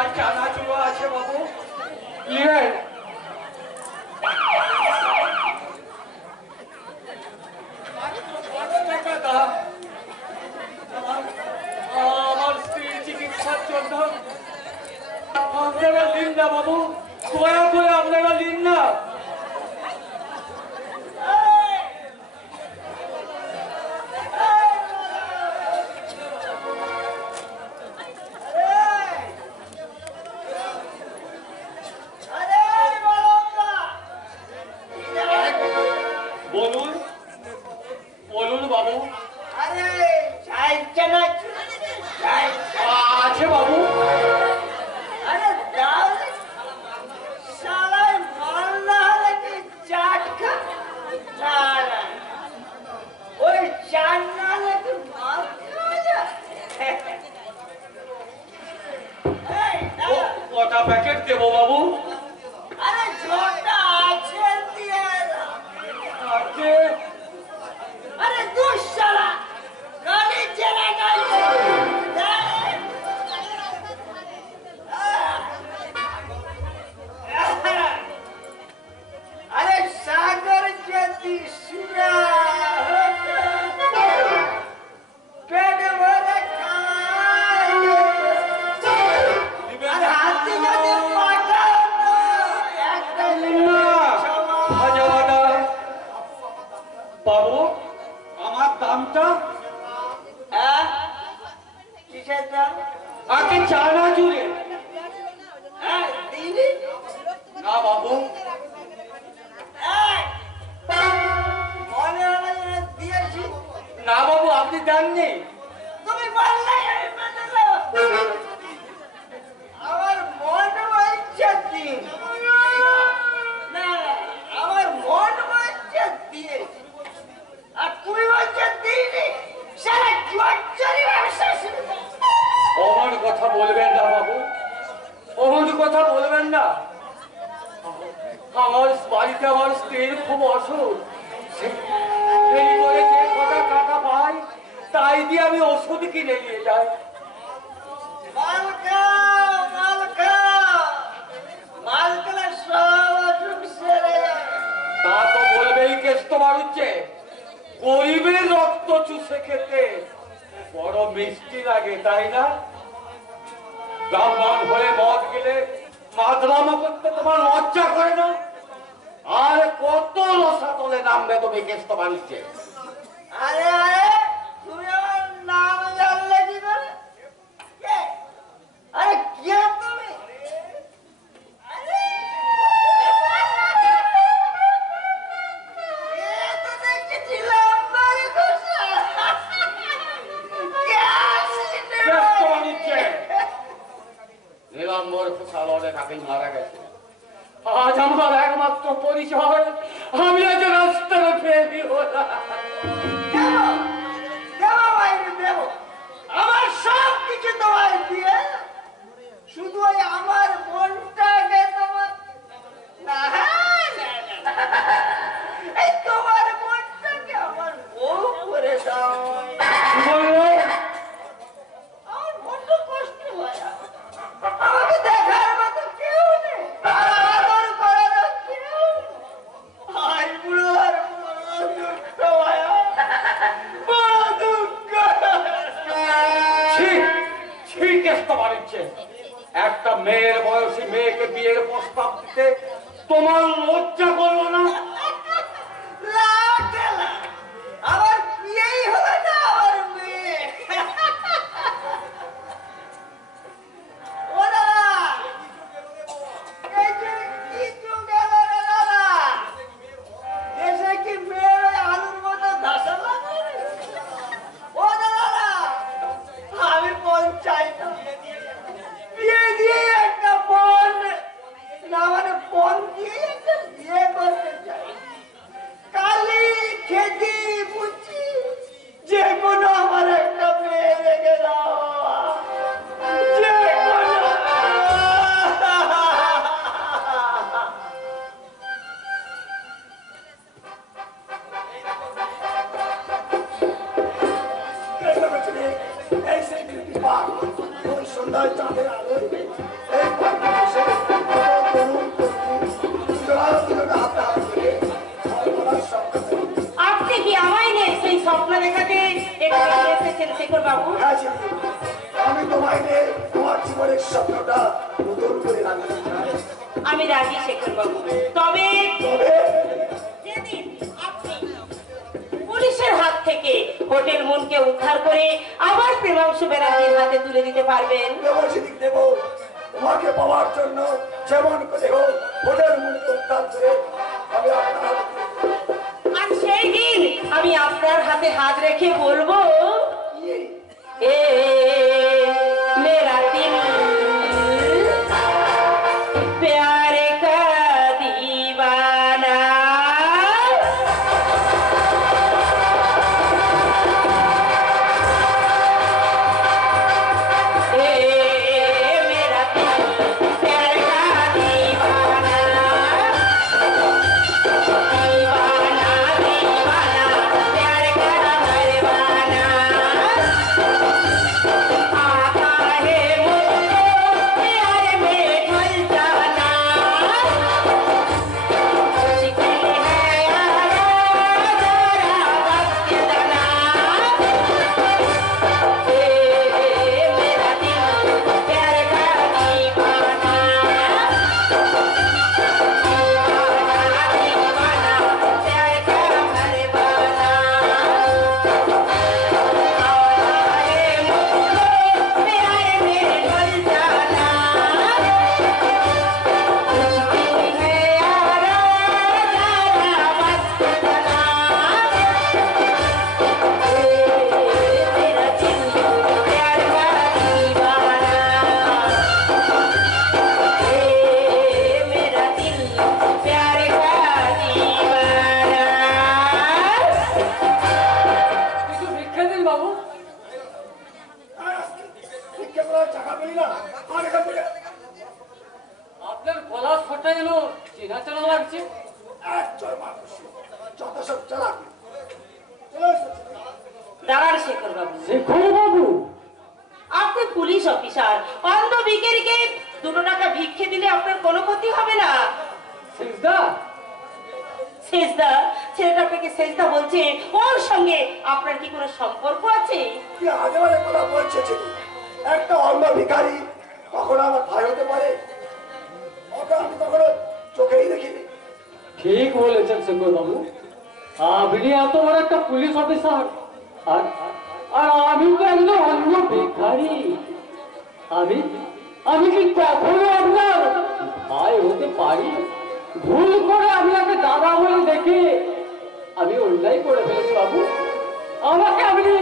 আর চানাচুর আছে বাবু, নিবেন? আমার স্ত্রীর চিকিৎসার জন্য আপনারা দিন না বাবু, দয়া করে আপনারা দিন না। বলুন বলুন বাবু। আছে বাবু। কটা প্যাকেট দেবো বাবু? বাবু আমার দামটা আগে চানা জুড়ে না বাবু, না বাবু আপনি দেননি। তুমি বললে আমার মন বলছে দিন, না আমার মন বলছে দিয়ে, আর তুই বলছে দিদি সারা জোরচুরি ব্যবসা শুরু। অমন কথা বলবেন না বাবু, অমন কথা বলবেন না। আমার বাড়িতে আমার স্ত্রীর খুব অসুখ, দেরি করে যে কটা টাকা পাই তাই দিয়ে আমি ওষুধ কিনে নিয়ে যাই। মালকা মালকা মালকা সব অসুখ সেরে যায়। তা তো বলবেই, কেস তোমার হচ্ছে গরিবের রক্ত চুষে খেতে বড় মিষ্টি লাগে, তাই না? ব্রাহ্মণ হয়ে মদ গেলে মাদলামা করতে তোমার লজ্জা করে না? আর কত রসাতলে নামবে তুমি কেস তোমার হচ্ছে? আরে আরে তুমি আমার নাম জানলে কি করে? আরে কে তুমি? নীলাম্বর সালনে কাকে মারা গেছে। আজ আমার একমাত্র পরিচয়, আমি আজ রাস্তার ফেরি হলাম। আমার সব কিছু তোমায় দিয়ে শুধু ওই আমার মনটাকে তোমার এই তোমার মনটাকে আমার বউ করে দাও। আমার বড্ড কষ্ট হয়, আমাকে দেখার মতো কেউ নেই, আদর করার কেউ আর বুড়োর বড় দুঃখ হয়, বড় দুঃখ। ঠিক আছে, বাড়িচ্ছে একটা মেয়ের বয়সী মেয়েকে বিয়ের প্রস্তাব দিতে তোমার লজ্জা করলো না? আমার বিয়েই হবে না, আমার মেয়ে। ও দাদা, এই যে কিছু গেল রে দাদা, দেশে কি মেয়ে আলুর মতো ধসা লাগে? ও দাদা, আমি বল চাই না, বিয়ে দিয়ে একটা বোন, না মানে বোন দিয়ে একটা বিয়ে করতে চাই। কালি খেতি বুঝি যে কোনো আমার একটা মেয়ে রেখে দাও, যে কোনো। এই সেই বিউটি পার্ক, ওই সন্ধ্যায় চাঁদের আলোয় এই পার্কে এসে তরুণ তরুণী দুজনে হাতে হাত ধরে বলার স্বপ্ন দেখে। আপনি কি আমায় নিয়ে সেই স্বপ্ন দেখাতে এখানে নিয়ে এসেছেন শেখর বাবু? হ্যাঁ ছেলে, আমি তোমায় নিয়ে তোমার জীবনের স্বপ্নটা নতুন করে রাখতে চাই। আমি রাজি শেখর বাবু, তবে তবে যেদিন আপনি পুলিশের হাত থেকে হোটেল মনকে উদ্ধার করে আবার প্রেমাংশু ব্যানার্জির হাতে তুলে দিতে পারবেন। দেবো সেদিক দেবো, তোমাকে পাওয়ার জন্য যেমন করে হোক হোটেল মুখে উদ্ধার করে আমি আপনার হাতে তুলে দেবো। আর সেই দিন আমি আপনার হাতে হাত রেখে বলবো, এ মেরা দিল प्यार का दीवाना। ए मेरा दिल प्यार का दीवाना, दीवाना दीवाना प्यार का परवाना। आता है मुझको प्यार में ढल जाना, मुश्किल है यारा जरा वक्त देना। ए मेरा दिल प्यार का दीवाना, दीवाना दीवाना प्यार का परवाना। কিছু ভিক্ষা দিন বাবু। ভিক্ষা করার টাকা পেলি না আর এখান থেকে আপনার গলার স্বরটা যেন চেনা চেনা লাগছে। একজন মানুষ যত সব চালাক চলে এসেছে। দাঁড়ান শেখর বাবু, শেখর বাবু, আপনি পুলিশ অফিসার, অন্ধ ভিখারিকে 2 টাকা ভিক্ষে দিলে আপনার কোনো ক্ষতি হবে না। সিজদা সেজদা, ছেলেটা আপনাকে সেজদা বলছে, ওর সঙ্গে আপনার কি কোনো সম্পর্ক আছে? কি আজে বাজে কথা বলছে ছেলে? একটা অন্য ভিখারি কখনো আমার ভাই হতে পারে? ওকে আমি কখনো চোখেই দেখিনি। ঠিক বলেছেন শেখর বাবু, আপনি এত বড় একটা পুলিশ অফিসার আর আর আমি তো একজন অন্য ভিখারি। আমি আমি কি কখনো আপনার ভাই হতে পারি? ভুল করে আপনাকে দাদা বলে দেখে আমি অন্যায় করে ফেলেছি বাবু, আমাকে আপনি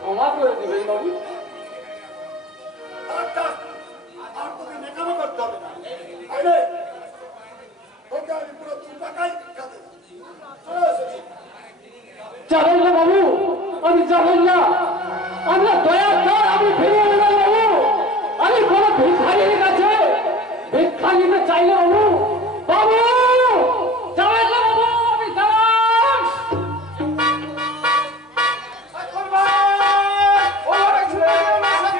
ক্ষমা করে দিবেন বাবু। আর তোকে নেকামো করতে হবে না। আরে ওকে আমি পুরো 2 টাকাই ভিক্ষা দেব। চলে এসেছে। যাবেন না বাবু, আমি যাবেন না। আমরা দয়া কর, আমি ফিরে এলাম বাবু। আমি কোন ভিখারির কাছে ভিক্ষা নিতে চাই না বাবু। বাবু যাবেন না বাবু, আমি যান। এখন ভাই ও ছেলে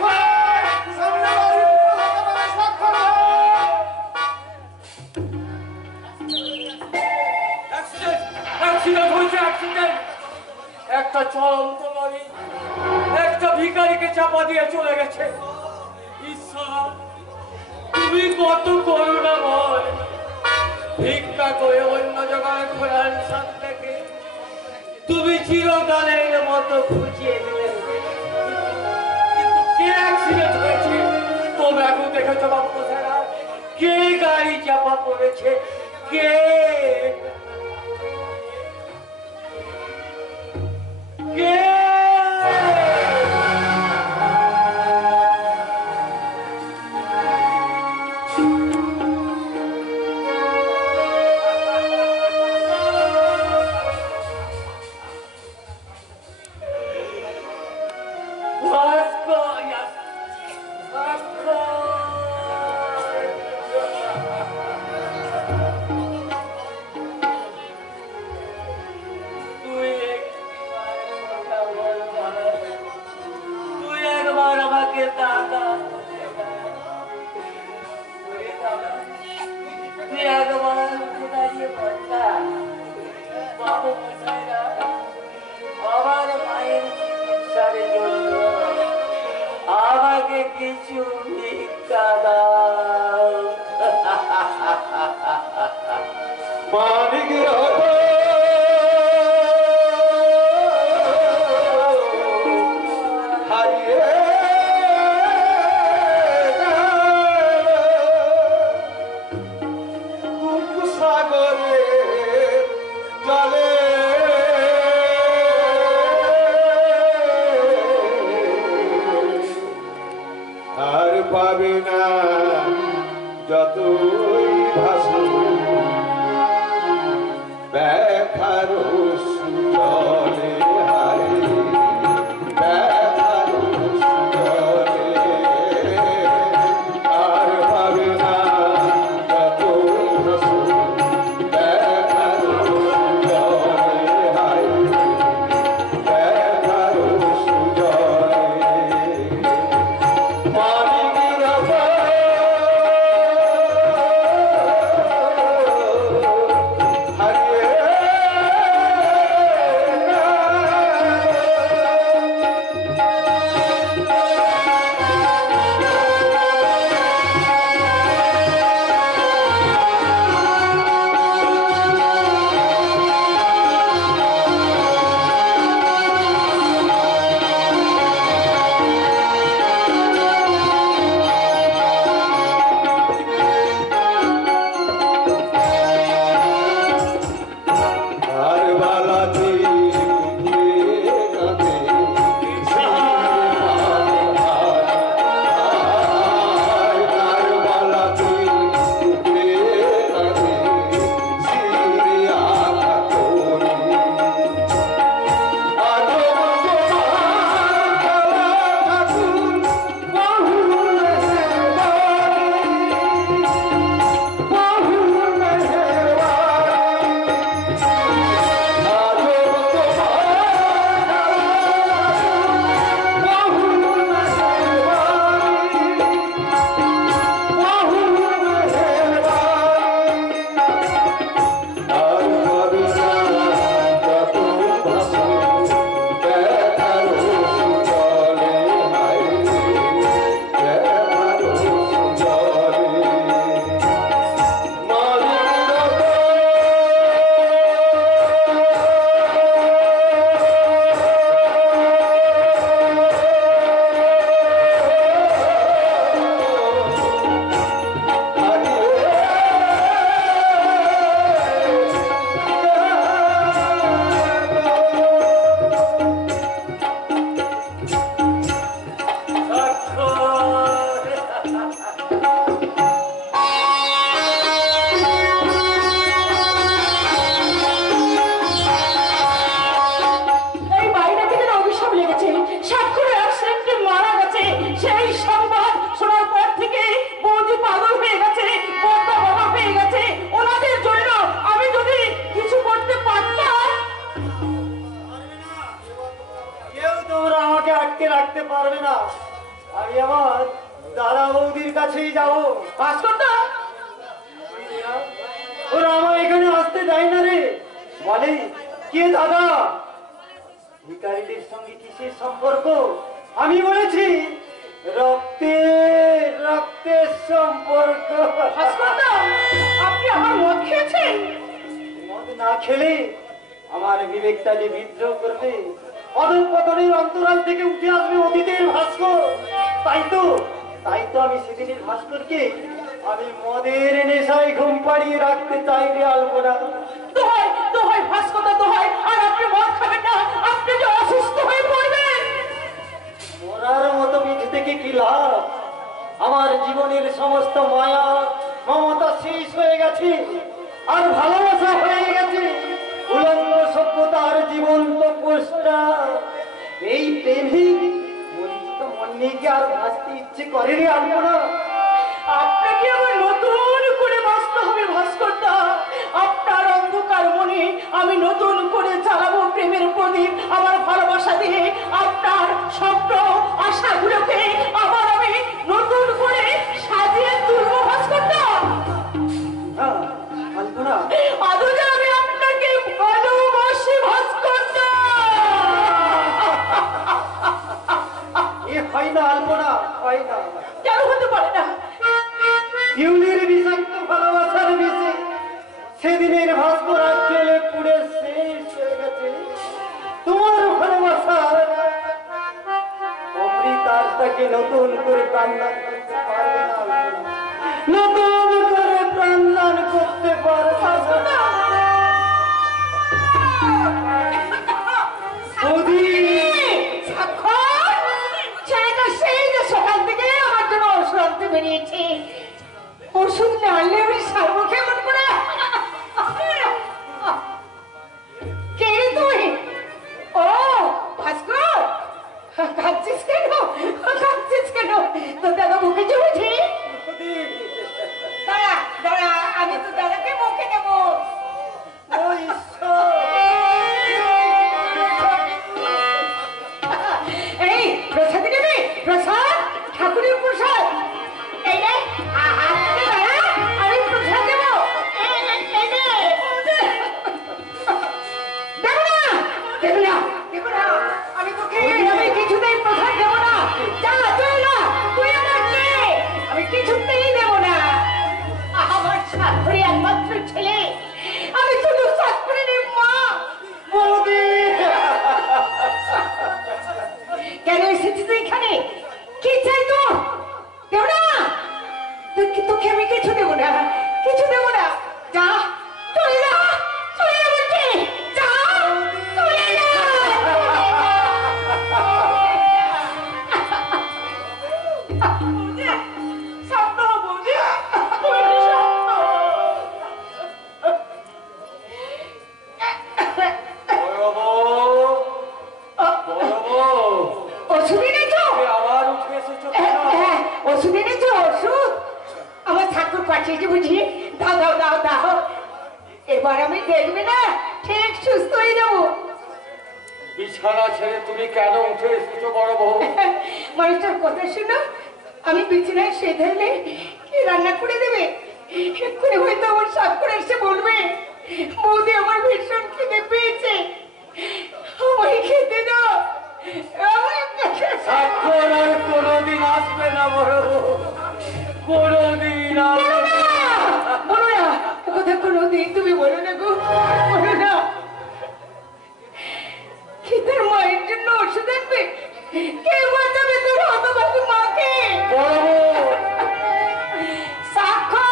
ভাই সামনে বাড়ি সাক্ষর অ্যাক্সিডেন্ট হয়েছে, অ্যাক্সিডেন্ট। একটা চলন্ত লরি একটা ভিখারিকে চাপা দিয়ে চলে গেছে। ঈশ্বর, তুমি কত করুণাময়। ভিক্ষা করে অন্য জোগাড় করার সাথ থেকে তুমি চিরকালের মতো খুঁজিয়ে দিলে। কিন্তু কে অ্যাক্সিডেন্ট হয়েছে তোমরা এখন দেখেছো বাবু? স্যারা, কে গাড়ি চাপা পড়েছে? কে কে তুই একবার আমাকে দাদা তুমি একবার উঠে দাঁড়িয়ে বলতা, বাবু মশাইরা আমার মায়ের চিকিৎসার জন্য আমাকে কিছু ভিক্ষা দাও। মানিক হারিয়ে সাগরে জলে আর পাবে না যতই ভাসু ব্যথার সুজলে হারে ব্যথার সুজলে আর পাবে না যতই ভাসু ব্যথার সুজলে হারে ব্যথার সুজলে মানিকের রাখতে পারবে না। আমি আমার দাদা বৌদির কাছেই যাবো। ভাস্করদা ওরা আমার এখানে আসতে দেয় না রে। বলে কে দাদা, ভিখারিদের সঙ্গে কিসের সম্পর্ক? আমি বলেছি রক্তের রক্তের সম্পর্ক। ভাস্করদা, আপনি আমার মদ খেয়েছেন? মদ না খেলে আমার বিবেকটা যে বিদ্রোহ করবে, অধঃপতনের অন্তরাল থেকে উঠে আসবে অতীতের ভাস্কর। তাই তো আমি সেদিনের ভাস্করকে আমি মদের নেশায় ঘুম পাড়িয়ে রাখতে চাই রে আলপনা। দোহাই দোহাই ভাস্করদা দোহাই, আর আপনি মদ খাবেন না, আপনি যে অসুস্থ হয়ে পড়বেন। মরার মতো বেঁচে থেকে কি লাভ? আমার জীবনের সমস্ত মায়া মমতা শেষ হয়ে গেছে, আর ভালোবাসা হয়ে গেছে উলঙ্গ সভ্যতার জীবন্ত পোস্টার। এই প্রেমিক মরিচিত মন নিয়ে কি আর ভাসতে ইচ্ছে করে রে আলপনা? আপনাকে আবার নতুন করে বাঁচতে হবে ভাস্করদা। আপনার অন্ধকার মনে আমি নতুন করে জ্বালাবো প্রেমের প্রদীপ। আমার ভালোবাসা দিয়ে আপনার স্বপ্ন আশাগুলোকে আবার আমি নতুন করে সাজিয়ে তুলবো ভাস্করদা। হ্যাঁ, হয় না আলপনা, হয় না। কেন হতে পারে না? শিউলির বিষাক্ত ভালোবাসার বিষে সেদিনের ভাস্কর চলে পুড়ে শেষ হয়ে গেছে। তোমার ভালোবাসা অমৃত আত্মাকে নতুন করে প্রাণদান করতে পারবে না আলপনা। নতুন করে প্রাণদান করতে পারবে না। বৌদি, সাক্ষর! ছেলেটা সেই যে সকাল থেকে আমার জন্য ওষুধ আনতে বেরিয়েছে। ওষুধ না আনলে আমি সারবো কেমন করে? কে রে তুই? ও ভাস্কর, কাঁদছিস কেন? কাঁদছিস কেন? তোর দাদা মুখে চলেছে? বৌদি, দাঁড়া দাঁড়া, আমি তো দাদাকে মুখে দেবো। ও ঈশ্বর! এই প্রসাদ নেবে? প্রসাদ, ঠাকুরের প্রসাদ। এই নে, হাত দিয়ে দাঁড়া, আমি প্রসাদ দেবো। এই নে, এই নে। দেবো না, দেবো না, দেবো না। আমি কিছুতেই প্রসাদ দেবো না। যা, তুই না, তুই আমার কে? আমি কিছুতেই দেবো না। আমার সাক্ষরী একমাত্র ছেলে, আমি শুধু সাক্ষরীর মা। বৌদি! কেন এসেছিস এখানে? কি চাই তোর? দেব না, তোকে আমি কিছু দেবো না, কিছু দেবো না। যা, চলে যা, চলে যা বলছি। যা, চলে যা। শান্ত হ বৌদি, বৌদি শান্ত হ। বড় বউ, বড় বউ, ওষুধ এনেছো? তুমি আবার উঠে এসেছো কেন? হ্যাঁ, ওষুধ এনেছো? ওষুধ আমার ঠাকুর পাঠিয়েছে বুঝি। দাও দাও দাও দাও, এবার আমি দেখবে না ঠিক সুস্থ হয়ে যাবো। বিছানা ছেড়ে তুমি কেন উঠে এসেছো বড় বউ? মানুষটার কথা শুনো, আমি বিছানায় শুয়ে থাকলে কি রান্না করে দেবে? এক্ষুনি হয়তো আমার সাক্ষর এসে বলবে, বৌদি আমার ভীষণ খিদে পেয়েছে, আমায় খেতে দাও। সাক্ষর আর কোনোদিন আসবে না বড় বউ, কোনোদিন আসবে না। বলো না, কথা কোনোদিন তুমি বলো না গো, বলো না। কি তোর মায়ের জন্য ওষুধ আনবে? কে বাঁচাবে তোর হতভাগী মাকে? বড় বউ, সাক্ষর!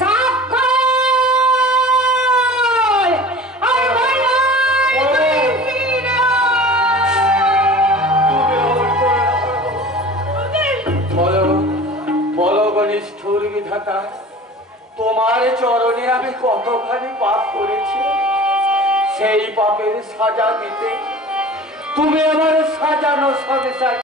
সাক্ষর! আর ভাইয়া, তুই ফিরে আয়! তুমি আমার করো না বড় বউ। বলো, বলো গণিষ্ঠুর বিধাতা, তোমার চরণে আমি কতখানি পাপ করেছি, সেই পাপের সাজা দিতে তুমি আমার সাজানো সংসার